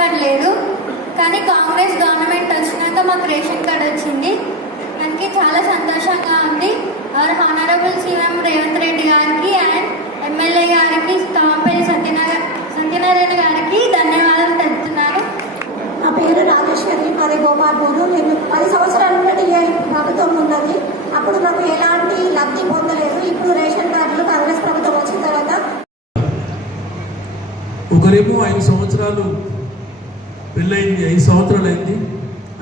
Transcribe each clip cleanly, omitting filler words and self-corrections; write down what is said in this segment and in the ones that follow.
Card లేదు. కానీ Congress government వచ్చినాక మాకు రేషన్ కార్డ్ వచ్చింది. దానికి చాలా సంతోషంగా ఉంది. Hour honourable CM Revanth Reddy గారికి అండ్ ఎమ్మెల్యే గారికి తాంపల్లి సత్యనారాయణ గారికి ధన్యవాదాలు తెలుపుతున్నాను. నా పేరు రాజేశ్వరి, మాది గోపాల్పూరు. నేను 10 సంవత్సరాల నుండి ప్రభుత్వం ఉన్నది. అప్పుడు నాకు ఎలాంటి లబ్ధి పొందలేదు. ఇప్పుడు రేషన్ కార్డులు కాంగ్రెస్ ప్రభుత్వం వచ్చిన తర్వాత ఒకరేమో 5 సంవత్సరాలు పెళ్ళయింది, 5 సంవత్సరాలు అయింది,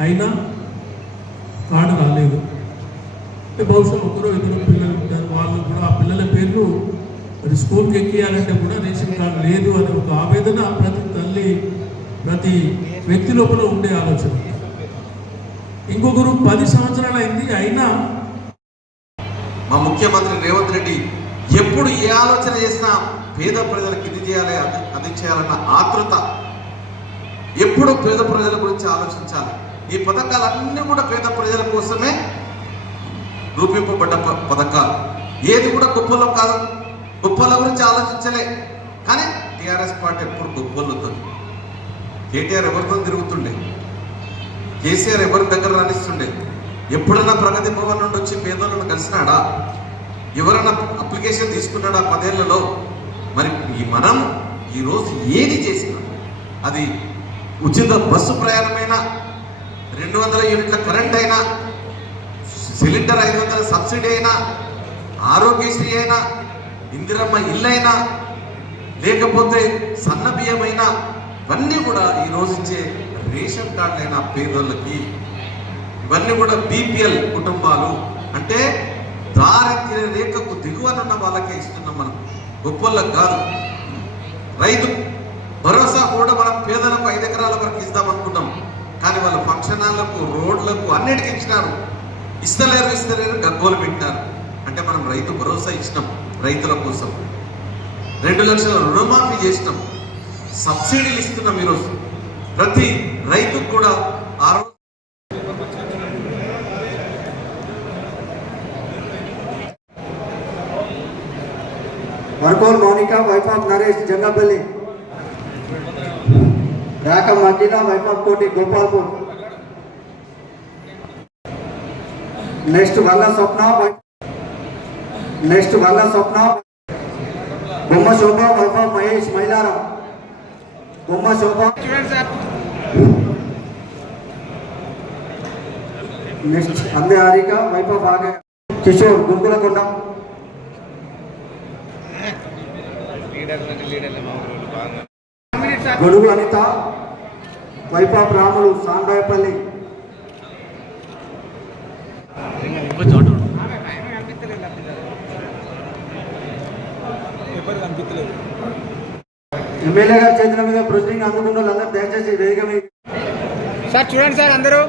అయినా కార్డు రాలేదు. బహుశా ఒకరో ఇద్దరు పిల్లలు ఉంటారు, వాళ్ళు కూడా ఆ పిల్లల పేర్లు మరి స్కూల్కి ఎక్కియాలంటే కూడా రేషన్ కార్డు లేదు అనే ఒక ఆవేదన ప్రతి తల్లి, ప్రతి వ్యక్తి లోపల ఉండే ఆలోచన. ఇంకొకరు 10 సంవత్సరాలు అయింది, అయినా మా ముఖ్యమంత్రి రేవంత్ రెడ్డి ఎప్పుడు ఏ ఆలోచన చేసినా పేద ప్రజలకు ఇది చేయాలి, అది చేయాలన్న ఆతృత, ఎప్పుడు పేద ప్రజల గురించి ఆలోచించాలి. ఈ పథకాలన్నీ కూడా పేద ప్రజల కోసమే రూపింపబడ్డ పథకాలు. ఏది కూడా గొప్పలో కాదు, గొప్పల గురించి ఆలోచించలే. కానీ టీఆర్ఎస్ పార్టీ ఎప్పుడు గొప్పలుతుంది. కేటీఆర్ ఎవరితో తిరుగుతుండే, కేసీఆర్ ఎవరి దగ్గర రాణిస్తుండే? ఎప్పుడన్నా ప్రగతి భవన్ నుండి వచ్చి పేదలను కలిసినాడా? ఎవరన్నా అప్లికేషన్ తీసుకున్నాడా 10 ఏళ్లలో? మరి మనం ఈరోజు ఏది చేసినా, అది ఉచిత బస్సు ప్రయాణమైనా, 200 యూనిట్ల కరెంట్ అయినా, సిలిండర్ 500 సబ్సిడీ అయినా, ఆరోగ్యశ్రీ అయినా, ఇందిరమ్మ ఇల్లు అయినా, లేకపోతే సన్న బియ్యం అయినా, ఇవన్నీ కూడా ఈరోజు ఇచ్చే రేషన్ కార్డులైన పేదోళ్ళకి, ఇవన్నీ కూడా బీపీఎల్ కుటుంబాలు అంటే దారిద్ర్య రేఖకు దిగువనున్న వాళ్ళకే ఇస్తున్నాం మనం, గొప్పలకు కాదు. రైతు భరోసా కూడా మనం పేదలకు 5 ఎకరాల వరకు ఇస్తామనుకున్నాం. కానీ వాళ్ళ ఫంక్షన్ హాళ్లకు, రోడ్లకు అన్నిటికీ ఇచ్చినారు. ఇస్తలేరు గగ్గోలు పెట్టినారు. అంటే మనం రైతు భరోసా ఇచ్చినాం రైతుల కోసం, 2 లక్షల రుణమాఫీ చేసినాం, సబ్సిడీలు ఇస్తున్నాం. ఈరోజు ప్రతి రైతుకు కూడా Markol Monica, wife of Naresh Jangapalli. Raka Martina, wife of Koti Gopalpur. Next Vanga Sopna, Bomma Shobha, wife of Mahesh Mailara. Bomma Shobha. Next Ande Harika, wife of Aga. Kishore Gurgula Konda. Godugu Anitha, wife of Ramulu Sambayapalli. MLA గారి చేతుల మీద proceeding అందుకున్న వాళ్ళందరూ దయచేసి వేదిక మీద sir చూడండి sir అందరూ.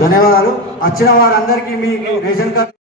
ధన్యవాదాలు. వచ్చిన వారందరికీ మీ రేషన్ కార్డు